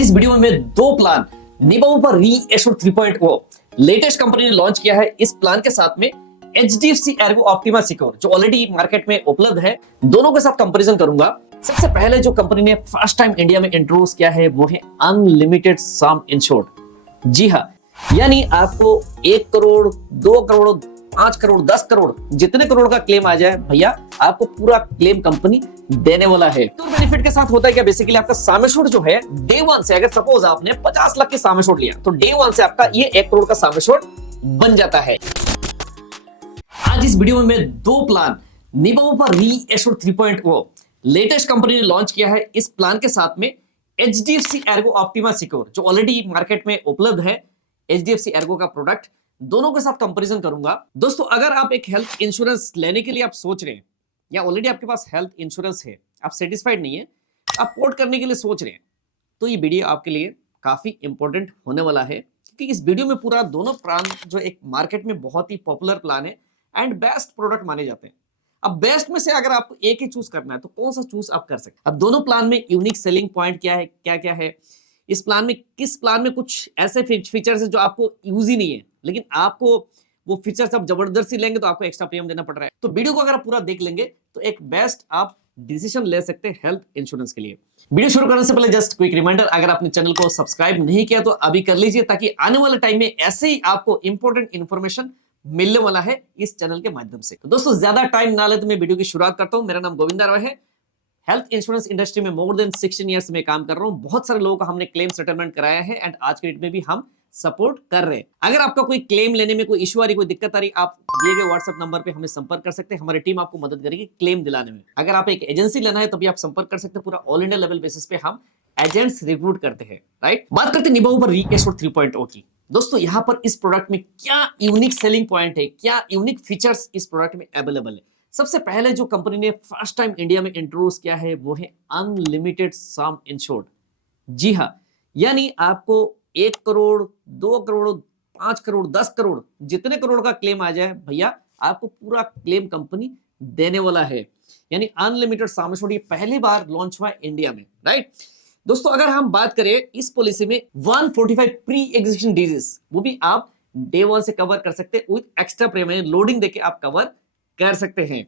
आज इस वीडियो में मैं दो प्लान निबो पर रीइश्यूड 3.0 लेटेस्ट कंपनी ने लॉन्च किया है। इस प्लान के साथ में HDFC एर्गो ऑप्टिमा सिक्योर जो ऑलरेडी मार्केट में उपलब्ध है, दोनों के साथ कंपैरिजन करूंगा। सबसे पहले जो कंपनी ने फर्स्ट टाइम इंडिया में इंट्रोड्यूस किया है वो है अनलिमिटेड सम इंश्योर्ड। जी हाँ, यानी आपको 1 करोड़ 2 करोड़ 5 करोड़ 10 करोड़ जितने करोड़ का क्लेम आ जाए भैया, आपको पूरा क्लेम कंपनी देने वाला है। तो बेनिफिट के साथ होता है क्या, बेसिकली आपका सम एश्योर्ड जो है डे वन से, अगर सपोज आपने 50 लाख की सम एश्योर्ड लिया तो डे वन से आपका ये 1 करोड़ का सम एश्योर्ड बन जाता है। आज इस वीडियो में मैं दो प्लान निबो पर रीइश्यूड 3.0 लेटेस्ट कंपनी ने लॉन्च किया है। इस प्लान के साथ में HDFC एर्गो ऑप्टिमा सिक्योर जो ऑलरेडी मार्केट में उपलब्ध है, HDFC एर्गो का प्रोडक्ट, दोनों के साथ कंपैरिजन करूंगा। दोस्तों, अगर आप एक हेल्थ इंश्योरेंस लेने के लिए आप सोच रहे हैं या ऑलरेडी आपके पास हेल्थ इंश्योरेंस है, आप सेटिस्फाइड नहीं है, आप पोर्ट करने के लिए सोच रहे हैं, तो ये वीडियो आपके लिए काफी इंपॉर्टेंट होने वाला है, क्योंकि इस वीडियो में पूरा दोनों प्लान जो एक मार्केट में बहुत ही पॉपुलर प्लान है एंड बेस्ट प्रोडक्ट माने जाते हैं। अब बेस्ट में से अगर आपको एक ही चूज करना है तो कौन सा चूज आप कर सकते हैं। अब दोनों प्लान में यूनिक सेलिंग पॉइंट क्या है, क्या क्या है, इस प्लान में किस प्लान में कुछ ऐसे फीचर्स है जो आपको यूज ही नहीं है, लेकिन आपको वो फीचर्स आप जबरदस्ती लेंगे तो आपको एक्स्ट्रा प्रीमियम देना पड़ रहा है। तो वीडियो को अगर आप पूरा देख लेंगे तो एक बेस्ट आप डिसीजन ले सकते हैं हेल्थ इंश्योरेंस के लिए। वीडियो शुरू करने से पहले जस्ट क्विक रिमाइंडर, अगर आपने चैनल को सब्सक्राइब नहीं किया तो अभी कर लीजिए, ताकि आने वाले टाइम में ऐसे ही आपको इंपॉर्टेंट इंफॉर्मेशन मिलने वाला है इस चैनल के माध्यम से। तो दोस्तों, ज्यादा टाइम ना ले तो मैं वीडियो की शुरुआत करता हूं। मेरा नाम गोविंदा रॉय है। हेल्थ इंश्योरेंस इंडस्ट्री में मोर देन 16 ईयर्स में काम कर रहा हूं। बहुत सारे लोगों का हमने क्लेम सेटलमेंट कराया है एंड आज के डेट में भी हम सपोर्ट कर रहे हैं। अगर आपका कोई क्लेम लेने में कोई इशू आ रही, कोई दिक्कत आ रही, आप दिए गए व्हाट्सएप नंबर पे हमें संपर्क कर सकते हैं। हमारी टीम आपको मदद करेगी क्लेम दिलाने में। अगर आप एक एजेंसी लेना है तो भी आप संपर्क कर सकते हैं। पूरा ऑल इंडिया लेवल बेसिस पे हम एजेंट्स रिक्रूट करते हैं, राइट। बात करते हैं निबो पर रीइश्यूड 3.0 की। दोस्तों, यहां पर इस प्रोडक्ट में क्या यूनिक सेलिंग पॉइंट है, क्या यूनिक फीचर्स इस प्रोडक्ट में अवेलेबल है। सबसे पहले जो कंपनी ने फर्स्ट टाइम इंडिया में इंट्रोड्यूस किया है वो है अनलिमिटेड सम इंश्योर्ड। जी हाँ, यानी आपको 1 करोड़ 2 करोड़ 5 करोड़ 10 करोड़ जितने करोड़ का क्लेम आ जाए भैया, आपको पूरा क्लेम कंपनी देने वाला है। यानी अनलिमिटेड सम इंश्योर्ड ये पहली बार लॉन्च हुआ है इंडिया में, राइट। दोस्तों, अगर हम बात करें इस पॉलिसी में 145 प्री एग्जिस्टिंग डिजीज, वो भी आप डे वन से कवर कर सकते हैं विद एक्स्ट्रा प्रीमियम लोडिंग देके आप कवर कर सकते हैं।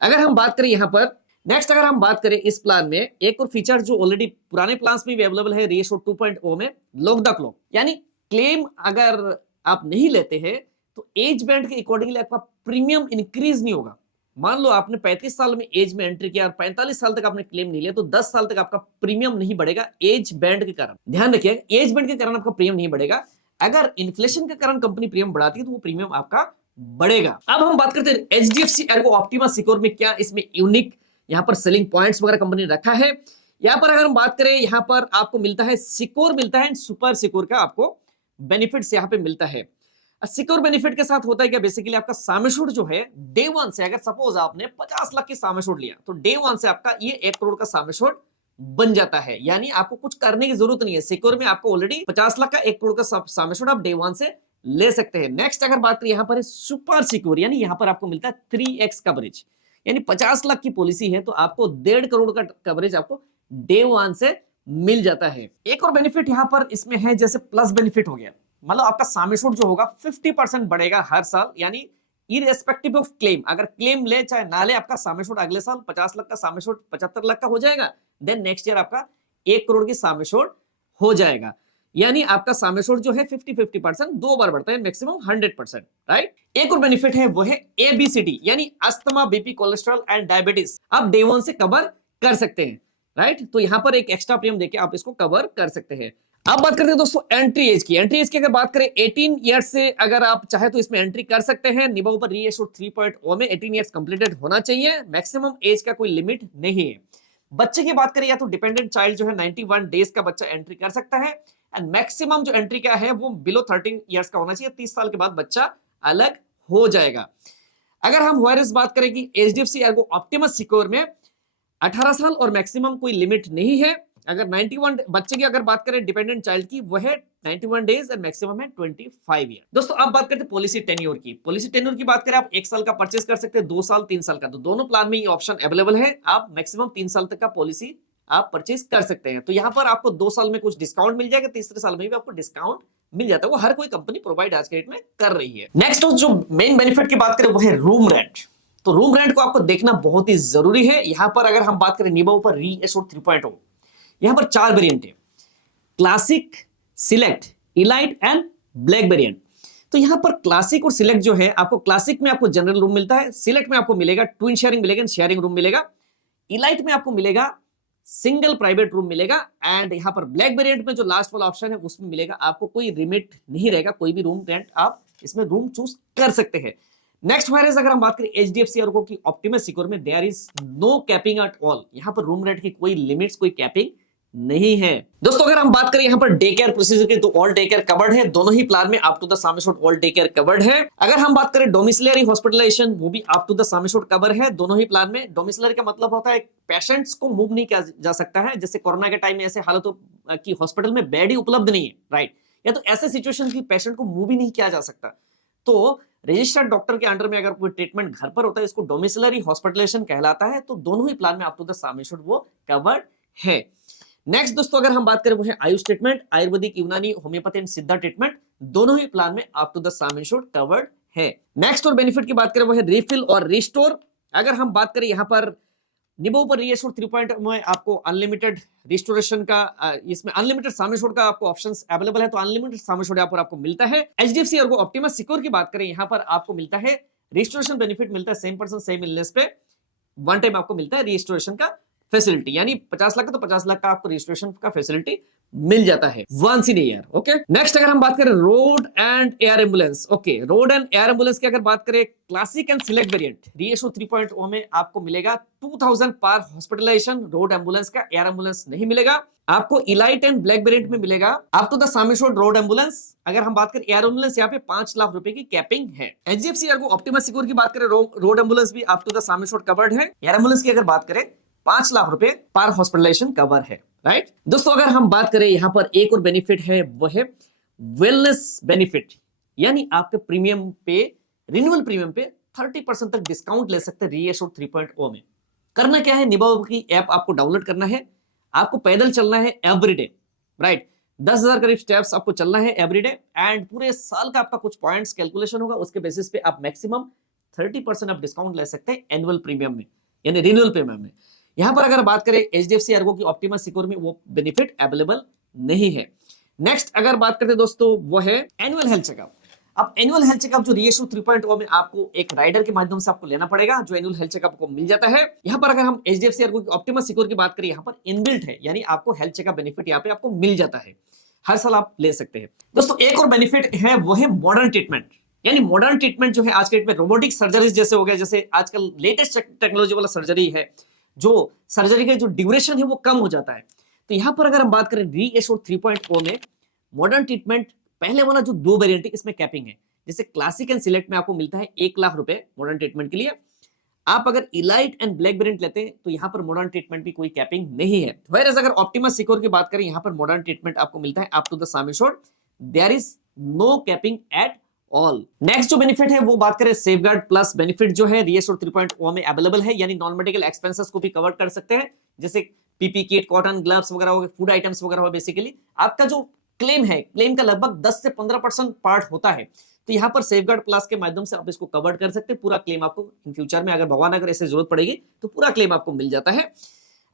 अगर हम बात करें यहां पर नेक्स्ट, अगर हम बात करें इस प्लान में एक और फीचर जो ऑलरेडी पुराने प्लान्स में भी अवेलेबल है रीइश्यूड 2.0 में, लॉक द क्लॉक। यानी क्लेम अगर आप नहीं लेते हैं तो एज बैंड के अकॉर्डिंगली आपका प्रीमियम इंक्रीज नहीं होगा। मान लो आपने 35 साल में एज में एंट्री किया और 45 साल तक आपने क्लेम नहीं लिया तो 10 साल तक आपका प्रीमियम नहीं बढ़ेगा एज बैंड के कारण। ध्यान रखिए, एज बैंड के कारण आपका प्रीमियम नहीं बढ़ेगा। अगर इन्फ्लेशन के कारण कंपनी प्रीमियम बढ़ाती है तो वो प्रीमियम आपका बढ़ेगा। अब हम बात करते हैं HDFC एर्गो ऑप्टिमा सिक्योर में क्या इसमें यूनिक यहाँ पर सेलिंग पॉइंट्स वगैरह कंपनी ने रखा है। यहाँ पर अगर हम बात करें, यहाँ पर आपको मिलता है सिक्योर मिलता है, सुपर सिक्योर का आपको बेनिफिट्स यहाँ पे मिलता है। सिक्योर बेनिफिट के साथ होता है क्या, बेसिकली आपका सम एश्योर्ड जो है डे वन से, अगर सपोज आपने 50 लाख की सम एश्योर्ड लिया तो डे वन से आपका ये 1 करोड़ का सम एश्योर्ड बन जाता है। यानी आपको कुछ करने की जरूरत नहीं है। सिक्योर में आपको ऑलरेडी 50 लाख का 1 करोड़ का सम एश्योर्ड आप डे वन से ले सकते हैं। नेक्स्ट अगर बात करें, यहाँ पर सुपर सिक्योर, यानी यहाँ पर आपको मिलता है 3x कवरेज। यानी 50 लाख की पॉलिसी है तो आपको 1.5 करोड़ का कवरेज आपको डे वन से मिल जाता है। एक और बेनिफिट यहाँ पर इसमें है, जैसे प्लस बेनिफिट हो गया, मतलब आपका सम एश्योर्ड जो होगा 50% बढ़ेगा हर साल। यानी इररेस्पेक्टिव ऑफ क्लेम, अगर क्लेम ले चाहे ना ले, आपका सम एश्योर्ड अगले साल 50 लाख का सम एश्योर्ड 75 लाख का हो जाएगा। देन नेक्स्ट ईयर आपका 1 करोड़ की सम एश्योर्ड हो जाएगा। यानी आपका सम एश्योर्ड जो है 50% 2 बार बढ़ता है, मैक्सिमम 100%, राइट। एक और बेनिफिट है वो है ABCD, यानी asthma, BP, cholesterol and diabetes आप डे वन से कवर कर सकते हैं, राइट। तो यहां पर एक एक्स्ट्रा प्रीमियम देके आप इसको कवर कर सकते हैं। अब बात करते हैं दोस्तों एंट्री एज की। एंट्री एज की अगर बात करें 18 ईयर्स से अगर आप चाहे तो इसमें एंट्री कर सकते हैं। निबो पर रीइश्यूड 3.0 में 18 ईयर्स कंप्लीटेड होना चाहिए। मैक्सिमम एज का कोई लिमिट नहीं है। बच्चे की बात करें या तो डिपेंडेंट चाइल्ड जो है 91 डेज का बच्चा एंट्री कर सकता है एंड मैक्सिमम जो एंट्री का है वो बिलो 13 ईयर्स का होना चाहिए। 30 साल के बाद बच्चा अलग हो जाएगा। अगर हम वायरस बात करें कि HDFC एर्गो ऑप्टिमस सिक्योर में 18 साल और मैक्सिमम कोई लिमिट नहीं है। अगर 91 बच्चे की अगर बात करें डिपेंडेंट चाइल्ड की, वो है 91 डेज और मैक्सिमम है 25 ईयर। दोस्तों, अब बात करते हैं पॉलिसी टेन्योर की। पॉलिसी टेन्योर की बात करें, आप 1 साल का परचेस कर सकते हैं, 2 साल 3 साल का, तो दोनों प्लान में ये ऑप्शन अवेलेबल है। आप मैक्सिमम 3 साल तक का पॉलिसी आप परचेज कर सकते हैं। तो यहाँ पर आपको 2 साल में कुछ डिस्काउंट मिल जाएगा, तीसरे साल में भी आपको डिस्काउंट मिल जाता है। वो हर कोई कंपनी प्रोवाइड आज के डेट में कर रही है। नेक्स्ट जो मेन बेनिफिट की बात करें वो है रूम रेंट। तो रूम रेंट को आपको देखना बहुत ही जरूरी है। यहाँ पर अगर हम बात करें निबो पर रीएश्योर्ड 3.0, यहाँ पर 4 वेरिएंट है, classic, select, elite and black variant. तो यहाँ पर क्लासिक और सिलेक्ट जो है, आपको क्लासिक में आपको जनरल रूम मिलता है, सिलेक्ट में आपको मिलेगा ट्विन शेयरिंग मिलेगा, शेयरिंग रूम मिलेगा, इलाइट में आपको मिलेगा सिंगल प्राइवेट रूम मिलेगा, एंड यहाँ पर ब्लैक वेरिएंट में जो लास्ट वाला ऑप्शन है उसमें मिलेगा आपको कोई लिमिट नहीं रहेगा, कोई भी रूम रेंट आप इसमें रूम चूज कर सकते हैं। नेक्स्ट वायरस अगर हम बात करें एचडीएफसी अर्गो की ऑप्टिमस सिक्योर में, there is no capping at all. यहाँ पर रूम रेंट की कोई लिमिट्स, कोई कैपिंग नहीं है। दोस्तों अगर हम बात करें यहाँ पर डे केयर प्रोसीजर की, तो ऑल डे केयर कवर्ड है दोनों ही प्लान में, up to the sum assured all day care covered है। अगर हम बात करें डोमिसिलरी हॉस्पिटलाइजेशन, वो भी up to the sum assured cover है दोनों ही प्लान में। डोमिसिलरी का मतलब होता है पेशेंट्स को मूव नहीं किया जा सकता है, जैसे कोरोना के टाइम में ऐसे हालतों की हॉस्पिटल में बेड ही उपलब्ध नहीं है, राइट, या तो ऐसे सिचुएशन की पेशेंट को मूव ही नहीं किया जा सकता, तो रजिस्टर्ड डॉक्टर के अंडर में अगर कोई ट्रीटमेंट घर पर होता है, इसको डोमिसिलरी हॉस्पिटलाइजेशन कहलाता है। तो दोनों ही प्लान में up to the sum assured वो कवर्ड है। नेक्स्ट दोस्तों अगर हम बात करें वो है आयुष ट्रीटमेंट, आयुर्वेदिक, यूनानी, होम्योपैथी एंड सिद्धा ट्रीटमेंट, दोनों ही प्लान में up to the sum assured covered है। नेक्स्ट और बेनिफिट की बात करें वो है रिफिल और रिस्टोर। अगर हम बात करें यहाँ पर निबो पर रीएश्योर्ड 3.0 में आपको अनलिमिटेड रिस्टोरेशन का, इसमें अनलिमिटेड सम एश्योर्ड का आपको ऑप्शंस अवेलेबल है, तो अनलिमिटेड सम एश्योर्ड यहाँ पर आपको मिलता है। एचडीएफसी अर्गो ऑप्टिमस सिक्योर की बात करें, यहाँ पर आपको मिलता है रिस्टोरेशन बेनिफिट मिलता है, सेम पर्सन सेम इलनेस पे वन टाइम आपको मिलता है रिस्टोरेशन का फैसिलिटी, यानी 50 लाख का तो 50 लाख का आपको रजिस्ट्रेशन का फैसिलिटी मिल जाता है once in year. Okay, next अगर हम बात करें road and air ambulance, okay, road and air ambulance की अगर बात करें classic and select variant reassured 3.0 में आपको मिलेगा 2000 पर हॉस्पिटलाइजेशन रोड एम्बुलेंस का, एयर एम्बुलेंस नहीं मिलेगा आपको। इलाइट एंड ब्लैक वेरिएंट में मिलेगा up to the sum assured road ambulance. अगर हम बात करें एयर एम्बुलेंस, यहाँ पे 5 लाख रुपए की कैपिंग है। एचडीएफसी अर्गो ऑप्टिमस सिक्योर की बात करें, रोड एम्बुलेंस भी up to the sum assured covered है। एयर एम्बुलेंस की अगर बात करें 5 लाख रुपए पर हॉस्पिटलाइजेशन कवर है, राइट। दोस्तों अगर हम बात करें यहाँ पर एक और बेनिफिट है, वो है वेलनेस बेनिफिट, यानी आपके प्रीमियम पे, रिन्यूअल प्रीमियम पे 30% तक डिस्काउंट ले सकते हैं रीएश्योर्ड 3.0 में। करना क्या है, निबो की ऐप आपको डाउनलोड करना है, आपको पैदल चलना है एवरीडे, राइट, 10,000 करीब स्टेप्स आपको चलना है एवरीडे, एंड पूरे साल का आपका कुछ पॉइंट्स कैलकुलेशन होगा, उसके बेसिस पे आप मैक्सिमम 30% आप डिस्काउंट ले सकते हैं एनुअल प्रीमियम में, यानी रिन्यूअल प्रीमियम में। यहां पर अगर बात करें एचडीएफसी अर्गो की ऑप्टिमस सिक्योर में वो बेनिफिट अवेलेबल नहीं है। नेक्स्ट अगर बात करते हैं दोस्तों वो है एनुअल हेल्थ चेकअप। अब एनुअल हेल्थ चेकअप जो रीएश्योर्ड 3.0 में आपको एक राइडर के माध्यम से आपको लेना पड़ेगा, जो एनुअल हेल्थ चेकअप को मिल जाता है। यहां पर अगर हम एचडीएफसी अर्गो की ऑप्टिमस सिक्योर की बात करें, यहां पर इनबिल्ट है, यानी आपको हेल्थ चेकअप बेनिफिट यहाँ पे आपको मिल जाता है, हर साल आप ले सकते हैं। दोस्तों एक और बेनिफिट है वो है मॉडर्न ट्रीटमेंट, यानी मॉडर्न ट्रीटमेंट जो है आज के डेट में रोबोटिक सर्जरीज जैसे हो गए, जैसे आजकल लेटेस्ट टेक्नोलॉजी वाला सर्जरी है, जो सर्जरी का जो ड्यूरेशन है वो कम हो जाता है। तो यहां पर अगर हम बात करें रीएश्योर्ड 3.0 में मॉडर्न ट्रीटमेंट, पहले वाला जो 2 वेरिएंट है इसमें कैपिंग है, जैसे क्लासिक एंड सिलेक्ट में आपको मिलता है 1 लाख रुपए मॉडर्न ट्रीटमेंट के लिए। आप अगर इलाइट एंड ब्लैक वेरिएंट लेते हैं तो यहां पर मॉडर्न ट्रीटमेंट भी कोई कैपिंग नहीं है। वेयरएज अगर ऑप्टिमस सिक्योर की बात करें, यहां पर मॉडर्न ट्रीटमेंट आपको मिलता है up to the sum assured, there is no capping at all. Next जो बेनिफिट है वो बात करें सेफगार्ड प्लस बेनिफिट जो है रीएश्योर्ड 3.0 में अवेलेबल है, यानी नॉन मेडिकल एक्सपेंसेस को भी कवर कर सकते हैं, जैसे पीपी किट, कॉटन ग्लव्स वगैरह हो गए, फूड आइटम्स वगैरह हो। बेसिकली आपका जो क्लेम है, क्लेम का लगभग 10 से 15% पार्ट होता है, तो यहाँ पर सेफगार्ड प्लस के माध्यम से आप इसको कवर कर सकते हैं। पूरा क्लेम आपको इन फ्यूचर में अगर भगवान अगर ऐसे जरूरत पड़ेगी तो पूरा क्लेम आपको मिल जाता है।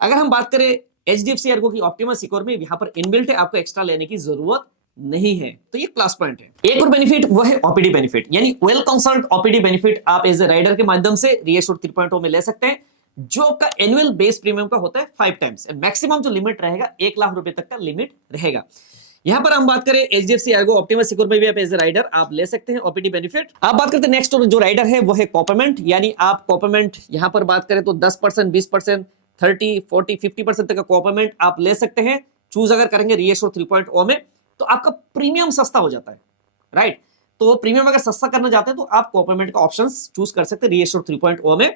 अगर हम बात करें एचडीएफसी अर्गो की ऑप्टिमस सिक्योर में, यहाँ पर इनबिल्ट है, आपको एक्स्ट्रा लेने की जरूरत नहीं है, तो ये प्लस पॉइंट है। एक और बेनिफिट वो है ओपीडी बेनिफिट, यानी वेल कंसल्ट ओपीडी बेनिफिट आप एज ए राइडर के माध्यम से रीएश्योर्ड 3.0 में ले सकते हैं, जो आपका एनुअल बेस प्रीमियम का होता है 5 टाइम्स, मैक्सिमम जो लिमिट रहेगा 1 लाख रुपए तक का लिमिट रहेगा। यहां पर हम बात करें एचडीएफसी अर्गो ऑप्टिमस सिक्योर में भी आप एज ए राइडर आप ले सकते हैं ओपीडी बेनिफिट। आप बात करते हैं नेक्स्ट जो राइडर है वो है कॉपेमेंट, यानी आप कॉपेमेंट यहां पर बात करें तो 10%, 20%, 30, 40, 50% तक का कॉपेमेंट आप ले सकते हैं, चूज अगर करेंगे रीएश्योर्ड 3.0 में, तो आपका प्रीमियम सस्ता हो जाता है, राइट। तो प्रीमियम अगर सस्ता करना चाहते हैं तो आप कॉपेमेंट का ऑप्शन चूज कर सकते हैं रीएश्योर्ड 3.0 में।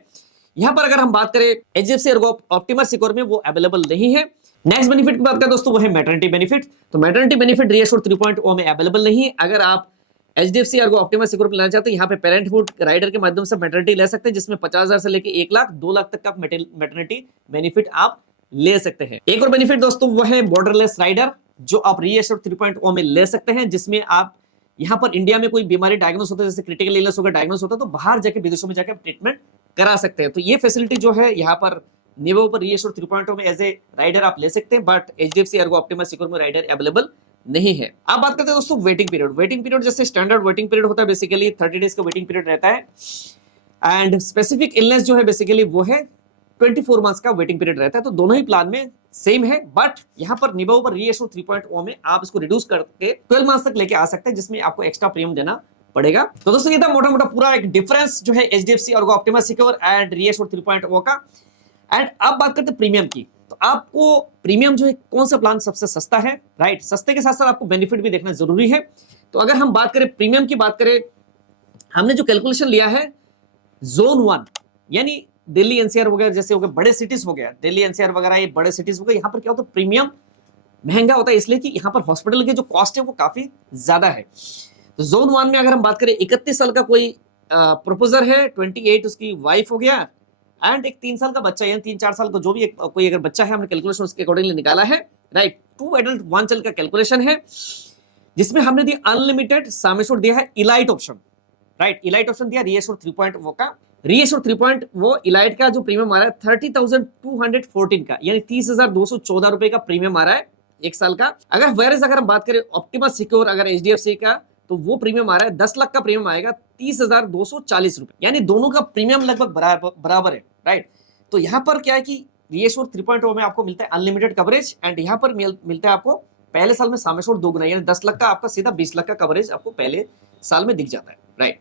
यहां पर अगर हम बात करें एचडीएफसी अर्गो ऑप्टिमस सिक्योर में वो अवेलेबल नहीं है। नेक्स्ट बेनिफिट की बात करें दोस्तों वो है मैटरनिटी बेनिफिट। तो मैटरनिटी बेनिफिट रीएश्योर्ड 3.0 में अवेलेबल नहीं है। अगर आप एचडीएफसी अर्गो ऑप्टिमस सिक्योर में लेना चाहते हैं, यहाँ पे पेरेंटहुड राइडर के माध्यम से मैटरनिटी ले सकते हैं, जिसमें 50,000 से लेकर 1 लाख 2 लाख तक का मैटरनिटी बेनिफिट आप ले सकते हैं। एक और बेनिफिट दोस्तों वो है बॉर्डरलेस राइडर, जो आप रीएश्योर 3.0 में ले सकते हैं, जिसमें आप यहाँ पर इंडिया में कोई बीमारी डायग्नोस होता है, जैसे क्रिटिकल इलनेस होगा डायग्नोस होता है, तो बाहर जाके विदेशों में जाकर ट्रीटमेंट करा सकते हैं। तो ये फैसिलिटी जो है यहाँ पर निवो पर रीएश्योर 3.0 में एज ए राइडर आप ले सकते हैं, but HDFC Ergo optima secure में राइडर अवेलेबल नहीं है। अब बात करते हैं दोस्तों वेटिंग पीरियड। वेटिंग पीरियड जैसे स्टैंडर्ड वेटिंग पीरियड होता है, बेसिकली 30 डेज का वेटिंग पीरियड रहता है, एंड स्पेसिफिक इलनेस जो है बेसिकली वो है 24 मंथ्स का वेटिंग पीरियड रहता है। तो दोनों ही प्लान में सेम है, बट यहाँ पर निवो पर रीएश्योर 3.0 में आप इसको रिड्यूस करके 12 मंथ्स तक लेके आ सकते हैं, जिसमें आपको एक्स्ट्रा प्रीमियम देना पड़ेगा। तो दोस्तों ये था मोटा मोटा पूरा एक डिफरेंस जो है एचडीएफसी और ऑप्टिमा सिक्योर एंड रीएश्योर 3.0 का। एंड अब बात करते हैं प्रीमियम की। तो आपको प्रीमियम जो है कौन सा प्लान सबसे सस्ता है, राइट? सस्ते के साथ साथ आपको बेनिफिट भी देखना जरूरी है। तो अगर हम बात करें प्रीमियम की, बात करें, हमने जो कैलकुलेशन लिया है जोन 1 यानी दिल्ली एनसीआर वगैरह जैसे हो गए बड़े सिटीज हो गया, दिल्ली एनसीआर वगैरह ये बड़े सिटीज हो गए, यहाँ पर क्या होता है प्रीमियम महंगा होता है, इसलिए कि यहाँ पर हॉस्पिटल के जो कॉस्ट है वो काफी ज्यादा है। तो जोन 1 में अगर हम बात करें 31 साल का कोई प्रोपोजर है, 28 उसकी वाइफ हो गया, एंड एक 3 साल का बच्चा यानी 3-4 साल का जो भी कोई अगर बच्चा है, हमने कैलकुलेशन उसके अकॉर्डिंगली निकाला है, राइट? 2 एडल्ट 1 चाइल्ड का कैलकुलेशन है, जिसमें हमने दिया अनलिमिटेड सम एश्योर्ड दिया है elite option, right? Elite option दिया रीएश्योर 3.0 का। रीएश्योर 3.0 इलाइट का जो प्रीमियम आ रहा है 30,214 का, यानी 30,214 रुपए का प्रीमियम आ रहा है 1 साल का। अगर हम बात करें ऑप्टिमा सिक्योर अगर एचडीएफसी का, तो वो प्रीमियम आ रहा है 10 लाख का प्रीमियम आएगा 30,240 रुपए, यानी दोनों का प्रीमियम लगभग बराबर है, राइट? तो यहाँ पर क्या है कि रीएश्योर 3.0 में आपको मिलता है अनलिमिटेड कवरेज, एंड यहाँ पर मिलता है आपको पहले साल में सम एश्योर्ड 2 गुना, यानी 10 लाख का आपका सीधा 20 लाख का कवरेज आपको पहले साल में दिख जाता है, राइट?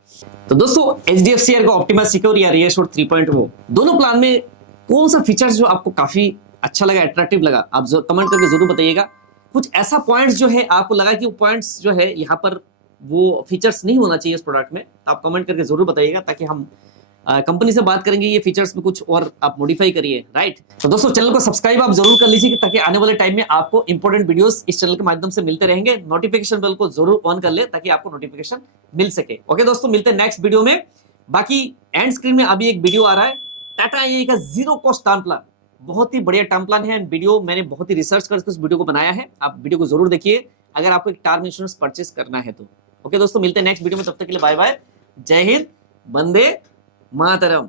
तो दोस्तों एचडीएफसी एर्गो ऑप्टिमा सिक्योर या रीएश्योर 3.0 दोनों प्लान में कौन सा फीचर्स जो आपको काफी अच्छा लगा, अट्रैक्टिव लगा, आप कमेंट करके जरूर बताइएगा। कुछ ऐसा पॉइंट्स जो है आपको लगा कि वो पॉइंट्स जो है यहाँ पर वो फीचर्स नहीं होना चाहिए इस प्रोडक्ट में, तो आप कमेंट करके जरूर बताइएगा, ताकि हम कंपनी से बात करेंगे ये फीचर्स में कुछ और आप मॉडिफाई करिए, राइट? तो दोस्तों चैनल को सब्सक्राइब आप जरूर कर लीजिए, ताकि आने वाले टाइम में आपको इंपॉर्टेंट वीडियोस इस चैनल के माध्यम से मिलते रहेंगे। नोटिफिकेशन बेल को जरूर ऑन कर ले ताकि आपको नोटिफिकेशन मिल सके। ओके दोस्तों, मिलते हैं नेक्स्ट वीडियो में। बाकी एंड स्क्रीन में अभी एक वीडियो आ रहा है टाटा एआई का जीरो कॉस्ट टर्म प्लान, बहुत ही बढ़िया टर्म प्लान है। वीडियो मैंने बहुत ही रिसर्च करके उस वीडियो को बनाया है, आप वीडियो को जरूर देखिए अगर आपको एक टर्म इंश्योरेंस परचेस करना है तो। ओके दोस्तों, मिलते हैं नेक्स्ट वीडियो में, तब तक के लिए बाय बाय, जय हिंद, वंदे मातरम।